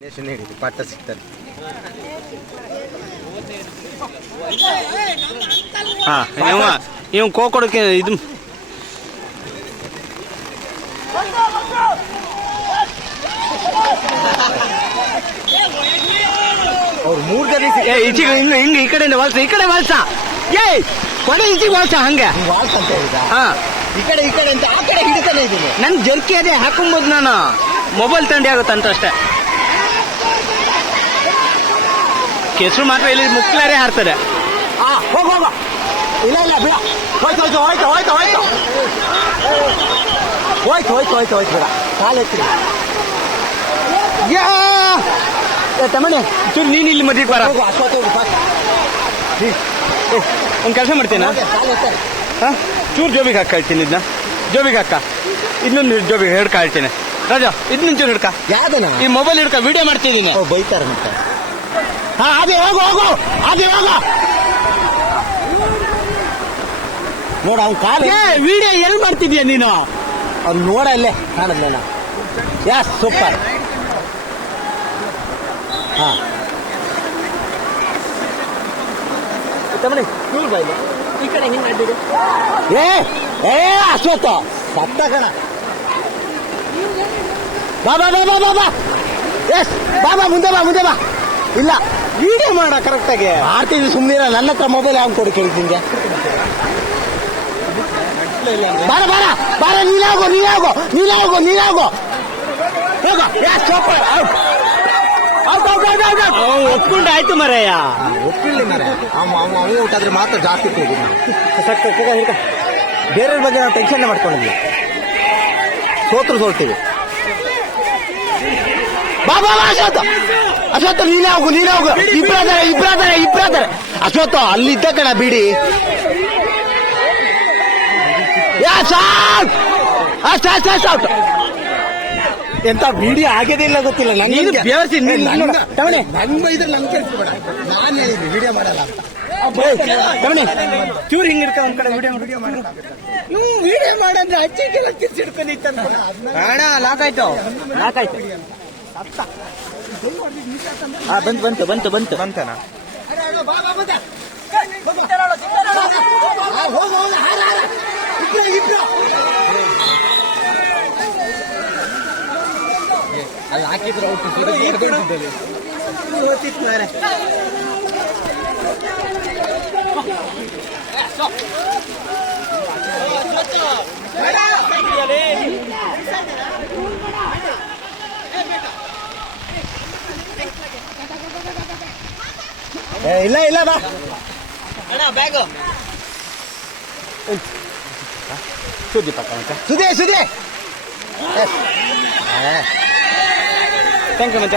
ಹಿಡಿದು ಪಾಠ ಸಿಗ್ತಾರೆ. ಇವ್ ಕೋಕೊಡಕ್ಕೆ ಇದು ಅವ್ರು 3 ಜನ ಈಚೆಗೆ ಹಿಂಗೆ ಈ ಕಡೆಯಿಂದ ವಾಲ್ಸ ಈ ಕಡೆ ವಾಲ್ಸ ಕೊನೆ ಈಚೆಗೆ ವಾಲ್ಸ ಹಂಗೆ ವಾಲ್ಸ್ ಅಂತ ಹೇಳಿದ. ಈ ಕಡೆ ಅಂತ ಆ ಕಡೆ ಹಿಡಿತಾನೆ ಇದ್ದೀನಿ. ನನ್ ಜರ್ಕಿ ಅದೇ ಹಾಕೊಂಬೋದು, ನಾನು ಮೊಬೈಲ್ ತಂಡಿ ಆಗುತ್ತಂತ ಅಷ್ಟೇ. ಕೆಸರು ಮಾತ್ರ ಇಲ್ಲಿ ಮುಕ್ಲಾರೆ ಹಾರ್ತದೆ. ಹೋಗ ಇಲ್ಲ ಬಿಡ, ಹೋಯ್ತು ಬಿಡ, ಕಾಲು ಎತ್ತಿ ತಮ್ಮನೆ ಚೂರು ನೀನು ಇಲ್ಲಿ ಮದ್ದಿಗೆ ಬರ. ಒಂದು ಕೆಲಸ ಮಾಡ್ತೇನೆ, ಚೂರು ಜೋಬಿಗೆ ಹಾಕ ಹೇಳ್ತೀನಿ. ಇದನ್ನ ಜೋಬಿಗೆ ಹಾಕ, ಇನ್ನೊಂದು ಜೋಬಿಗೆ ಹಿಡ್ಕ ಹೇಳ್ತೀನಿ. ರಾಜಾ ಇದನ್ನ ಚೂರು ಹಿಡ್ಕ. ಯಾವ್ದನ ಈ ಮೊಬೈಲ್ ಹಿಡ್ಕ, ವಿಡಿಯೋ ಮಾಡ್ತಿದ್ದೀನಿ. ಬೈತಾರೆ ಮತ್ತೆ. ಅದೇ ಹೋಗು ನೋಡ ಅವ್ನ ಕಾಲ. ವಿಡಿಯೋ ಎಲ್ಲಿ ಮಾಡ್ತಿದ್ಯಾ ನೀನು? ಅವ್ನು ನೋಡ ಅಲ್ಲೇ ಕಾಣದ್ನ. As super. ತಮ್ಮನೆ ಈ ಕಡೆ ಹಿಂಗೆ ಅಡ್ಡಿದೆ. ಅಶ್ವತ್ಥ ಸತ್ತ ಕಣ. ಬಾ ಎಸ್ ಬಾ ಮುಂದೆ ಬಾ. ಇಲ್ಲ ವಿಡಿಯೋ ಮಾಡ ಕರೆಕ್ಟಾಗಿ ಆಡ್ತಿದ್ವಿ. ಸುಮ್ಮನೆ ನನ್ನ ಹತ್ರ ಮೊಬೈಲ್ ಯಾವ ಕೊಡಿ ಕೇಳ್ತೀನಿ. ಬಾರ ನೀನಾಗೋ ಒಪ್ಕೊಂಡು ಆಯ್ತು ಮರಯ್ಯ. ಒಪ್ಪಿಲ್ಲ ಮರ ಊಟಾದ್ರೆ ಮಾತ್ರ ಜಾಸ್ತಿ ಬೇರೆಯವ್ರ ಬಗ್ಗೆ ನಾವು ಟೆನ್ಷನ್ ಮಾಡ್ಕೊಂಡಿದ್ವಿ. ಸೋಲ್ತೀವಿ. ಬಾ ಅಶ್ವತ್ಥ ನೀನೇ ಹೋಗು. ಇಬ್ರಾದರೆ ಅಶ್ವತ್ಥ ಅಲ್ಲಿದ್ದ ಕಣ ಬಿಡಿ. ಎಂತ ವಿಡಿಯೋ ಆಗಿದೆ ಇಲ್ಲ ಗೊತ್ತಿಲ್ಲ ನಂಗೆ. ವಿಡಿಯೋ ಮಾಡಲ್ಲ ಚೂರು ಹಿಂಗಿರ್ಕ ಒಂದ್ ಕಡೆ ವಿಡಿಯೋ ಮಾಡಂದ್ರೆ ಅಜ್ಜಿಗೆಲ್ಲ ಕಿರ್ಸಿಡ್ಕೊಂಡು ಅಣ್ಣ ಲಾಕಾಯ್ತು. ಬಂತನ ಅಲ್ಲಿ ಹಾಕಿದ್ರು ಇಲ್ಲ ಬಾ ಅಣ್ಣ ಬ್ಯಾಗು ಸುದ್ದಿ ಪಕ್ಕ ಸುದ್ದಿ ಥ್ಯಾಂಕ್ ಯು ಮಚ್ಚ.